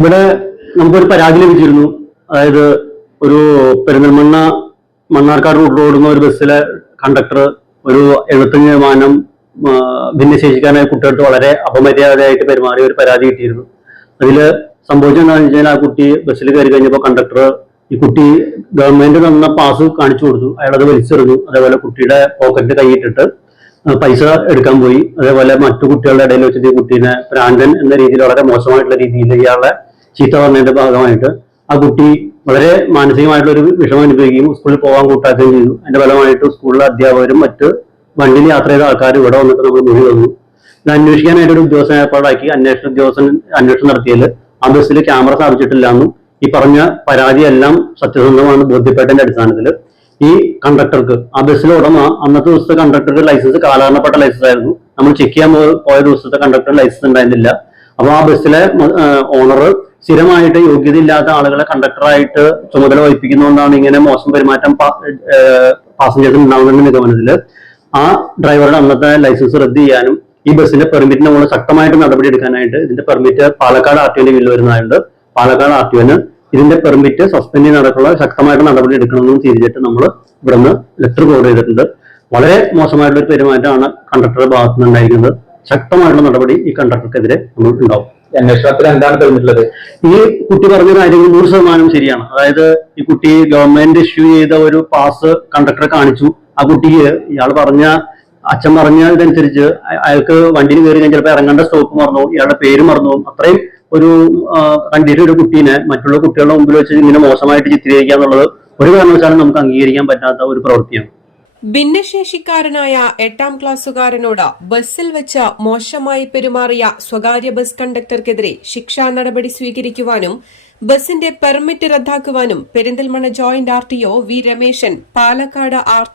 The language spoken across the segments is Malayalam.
ഇവിടെ നമുക്കൊരു പരാതി ലഭിച്ചിരുന്നു. അതായത് ഒരു പെരിന്തൽമണ്ണ മണ്ണാർക്കാട് റൂട്ടിൽ ഓടുന്ന ഒരു ബസ്സിലെ കണ്ടക്ടർ ഒരു എഴുപത്തഞ്ച് ശതമാനം ഭിന്നശേഷിക്കാനായി കുട്ടികൾക്ക് വളരെ അപമര്യാദയായിട്ട് പെരുമാറിയ ഒരു പരാതി കിട്ടിയിരുന്നു. അതിൽ സംഭവിച്ചെന്താണെന്ന് വെച്ചാൽ ആ കുട്ടി ബസ്സിൽ കയറി കഴിഞ്ഞപ്പോൾ കണ്ടക്ടർ ഈ കുട്ടി ഗവൺമെന്റ് തന്ന പാസ് കാണിച്ചു കൊടുത്തു. അയാളത് വലിച്ചെറിഞ്ഞു. അതേപോലെ കുട്ടിയുടെ പോക്കറ്റിൽ കൈയിട്ടിട്ട് പൈസ എടുക്കാൻ പോയി. അതേപോലെ മറ്റു കുട്ടികളുടെ ഇടയിൽ വെച്ചിട്ട് ഈ കുട്ടീനെ പ്രാന്തൻ എന്ന രീതിയിൽ വളരെ മോശമായിട്ടുള്ള രീതിയിൽ ഇയാളെ ചീത്ത പറഞ്ഞതിന്റെ ഭാഗമായിട്ട് ആ കുട്ടി വളരെ മാനസികമായിട്ടുള്ളൊരു വിഷമം അനുഭവിക്കുകയും സ്കൂളിൽ പോകാൻ കൂട്ടാക്കുകയും ചെയ്തു. അതിന്റെ ഫലമായിട്ട് സ്കൂളിലെ അധ്യാപകരും മറ്റ് വണ്ടിയിൽ യാത്ര ചെയ്ത ആൾക്കാർ ഇവിടെ വന്നിട്ട് നമ്മൾ മൊഴി തന്നു ഇത് അന്വേഷിക്കാനായിട്ട് ഒരു ഉദ്യോഗസ്ഥനെ ഏർപ്പാടാക്കി അന്വേഷണ ഉദ്യോഗസ്ഥൻ അന്വേഷണം നടത്തിയത് ആ ബസ്സിൽ ക്യാമറ സ്ഥാപിച്ചിട്ടില്ല എന്നും ഈ പറഞ്ഞ പരാതിയെല്ലാം സത്യസന്ധമാണ് ബോധ്യപ്പെട്ടതിന്റെ അടിസ്ഥാനത്തിൽ ഈ കണ്ടക്ടർക്ക് ആ ബസ്സിലെ ഉടമ അന്നത്തെ ദിവസത്തെ കണ്ടക്ടറുടെ ലൈസൻസ് കാലഹരണപ്പെട്ട ലൈസൻസ് ആയിരുന്നു. നമ്മൾ ചെക്ക് ചെയ്യാൻ പോയ ദിവസത്തെ കണ്ടക്ടർ ലൈസൻസ് ഉണ്ടായിരുന്നില്ല. അപ്പൊ ആ ബസ്സിലെ ഓണർ സ്ഥിരമായിട്ട് യോഗ്യതയില്ലാത്ത ആളുകളെ കണ്ടക്ടറായിട്ട് ചുമതല വഹിപ്പിക്കുന്നതുകൊണ്ടാണ് ഇങ്ങനെ മോശം പെരുമാറ്റം പാസഞ്ചേഴ്സിന് ഉണ്ടാകുന്ന നിഗമനത്തിൽ ആ ഡ്രൈവറുടെ അന്നത്തെ ലൈസൻസ് റദ്ദ് ചെയ്യാനും ഈ ബസ്സിന്റെ പെർമിറ്റിന് മുകളിൽ ശക്തമായിട്ട് നടപടി എടുക്കാനായിട്ട് ഇതിന്റെ പെർമിറ്റ് പാലക്കാട് ആർ ടി ഒന്റെ ബില്ല് വരുന്നതായത് പാലക്കാട് ആർ ടി ഒന് ഇതിന്റെ പെർമിറ്റ് സസ്പെൻഡ് ചെയ്യുന്നതടക്കമുള്ള ശക്തമായിട്ട് നടപടി എടുക്കണമെന്നും തിരിച്ചിട്ട് നമ്മൾ ഇവിടുന്ന് ലെറ്റർ കോഡ് ചെയ്തിട്ടുണ്ട്. വളരെ മോശമായിട്ടുള്ള ഒരു പെരുമാറ്റമാണ് കണ്ടക്ടറുടെ ഭാഗത്തുനിന്ന് ഉണ്ടായിരിക്കുന്നത് ശക്തമായിട്ടുള്ള നടപടി ഈ കണ്ടക്ടർക്കെതിരെ നമ്മൾ ഉണ്ടാവും. അന്വേഷണത്തിൽ എന്താണ് തെളിഞ്ഞിട്ടുള്ളത്? ഈ കുട്ടി പറഞ്ഞ കാര്യങ്ങൾ നൂറ് ശതമാനം ശരിയാണ്. അതായത് ഈ കുട്ടി ഗവൺമെന്റ് ഇഷ്യൂ ചെയ്ത ഒരു പാസ് കണ്ടക്ടറെ കാണിച്ചു. ആ കുട്ടി ഇയാൾ പറഞ്ഞ അച്ഛൻ പറഞ്ഞ ഇതനുസരിച്ച് അയാൾക്ക് വണ്ടിയിൽ കയറി കഴിഞ്ഞാൽ ചിലപ്പോൾ ഇറങ്ങേണ്ട സ്റ്റോപ്പ് മറന്നു ഇയാളുടെ പേര് മറന്നു. അത്രയും ഒരു കണ്ടീഷൻ ഒരു കുട്ടീനെ മറ്റുള്ള കുട്ടികളുടെ മുമ്പിൽ വെച്ച് ഇങ്ങനെ മോശമായിട്ട് ചിത്രീകരിക്കുക എന്നുള്ളത് ഒരു കാരണവശാലും നമുക്ക് അംഗീകരിക്കാൻ പറ്റാത്ത ഒരു പ്രവൃത്തിയാണ്. ഭിന്നശേഷിക്കാരനായ എട്ടാം ക്ലാസ്സുകാരനോട് ബസ്സിൽ വെച്ച് മോശമായി പെരുമാറിയ സ്വകാര്യ ബസ് കണ്ടക്ടർക്കെതിരെ ശിക്ഷാ നടപടി സ്വീകരിക്കുവാനും ബസിന്റെ permit റദ്ദാക്കുവാനും Perinthalmanna joint R V Rameshan Palakkad R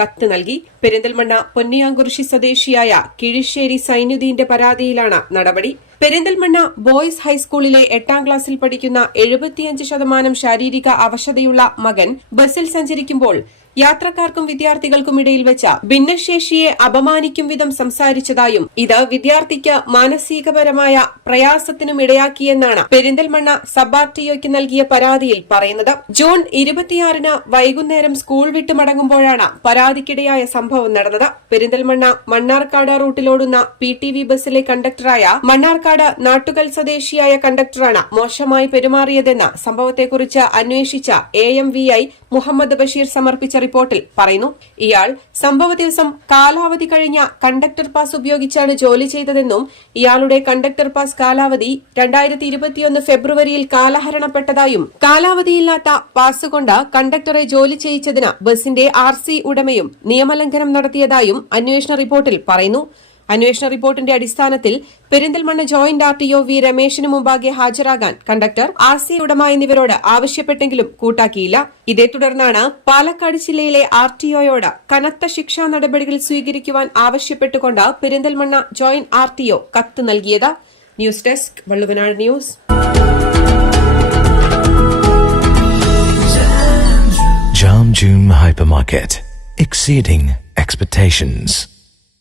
കത്ത് നൽകി. പെരിന്തൽമണ്ണ പൊന്നിയാങ്കുറിശി സ്വദേശിയായ കിഴിശ്ശേരി സൈനുദ്ദീന്റെ പരാതിയിലാണ് നടപടി. പെരിന്തൽമണ്ണ ബോയ്സ് ഹൈസ്കൂളിലെ എട്ടാം ക്ലാസ്സിൽ പഠിക്കുന്ന എഴുപത്തിയഞ്ച് ശതമാനം ശാരീരിക അവശതയുള്ള മകൻ ബസിൽ സഞ്ചരിക്കുമ്പോൾ യാത്രക്കാർക്കും വിദ്യാർത്ഥികൾക്കും ഇടയിൽ വെച്ച ഭിന്നശേഷിയെ അപമാനിക്കും വിധം സംസാരിച്ചതായും ഇത് വിദ്യാർത്ഥിക്ക് മാനസികപരമായ പ്രയാസത്തിനും ഇടയാക്കിയെന്നാണ് പെരിന്തൽമണ്ണ സബാർട്ടിയോയ്ക്ക് നൽകിയ പരാതിയിൽ പറയുന്നത്. ജൂൺ ഇരുപത്തിയാറിന് വൈകുന്നേരം സ്കൂൾ വിട്ടു മടങ്ങുമ്പോഴാണ് പരാതിക്കിടയായ സംഭവം നടന്നത്. പെരിന്തൽമണ്ണ മണ്ണാർക്കാട് റൂട്ടിലോടുന്ന പി ടി വി ബസ്സിലെ കണ്ടക്ടറായ മണ്ണാർക്കാട് നാട്ടുകൽ സ്വദേശിയായ കണ്ടക്ടറാണ് മോശമായി പെരുമാറിയതെന്ന് സംഭവത്തെക്കുറിച്ച് അന്വേഷിച്ച A M V I Muhammad Basheer സമർപ്പിച്ച റിപ്പോർട്ടിൽ പറയുന്നു. ഇയാൾ സംഭവ ദിവസം കാലാവധി കഴിഞ്ഞ കണ്ടക്ടർ പാസ് ഉപയോഗിച്ചാണ് ജോലി ചെയ്തതെന്നും ഇയാളുടെ കണ്ടക്ടർ പാസ് കാലാവധി രണ്ടായിരത്തി ഇരുപത്തിയൊന്ന് ഫെബ്രുവരിയിൽ കാലഹരണപ്പെട്ടതായും കാലാവധിയില്ലാത്ത പാസ് കൊണ്ട് കണ്ടക്ടറെ ജോലി ചെയ്യിച്ചതിന് ബസിന്റെ ആർ ഉടമയും നിയമലംഘനം നടത്തിയതായും അന്വേഷണ റിപ്പോർട്ടിൽ പറയുന്നു. അന്വേഷണ റിപ്പോർട്ടിന്റെ അടിസ്ഥാനത്തിൽ Perinthalmanna joint R T O V രമേശിന് മുമ്പാകെ ഹാജരാകാൻ കണ്ടക്ടർ ആർ സി ഉടമ എന്നിവരോട് ആവശ്യപ്പെട്ടെങ്കിലും കൂട്ടാക്കിയില്ല ഇതേ തുടർന്നാണ് പാലക്കാട് ജില്ലയിലെ ആർ ടി ഒയോട് കനത്ത ശിക്ഷാ നടപടികൾ സ്വീകരിക്കുവാൻ ആവശ്യപ്പെട്ടുകൊണ്ട് Perinthalmanna joint R T O കത്ത് നൽകിയത് news desk Valluvanad news Jam Hypermarket. Exceeding expectations.